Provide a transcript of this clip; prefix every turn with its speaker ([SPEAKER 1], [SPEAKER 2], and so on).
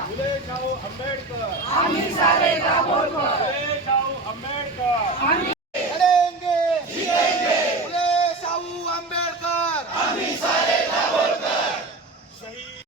[SPEAKER 1] विवेकाचा आवाज फुले शाहू आंबेडकर
[SPEAKER 2] आम्ही सारे दाभोळकर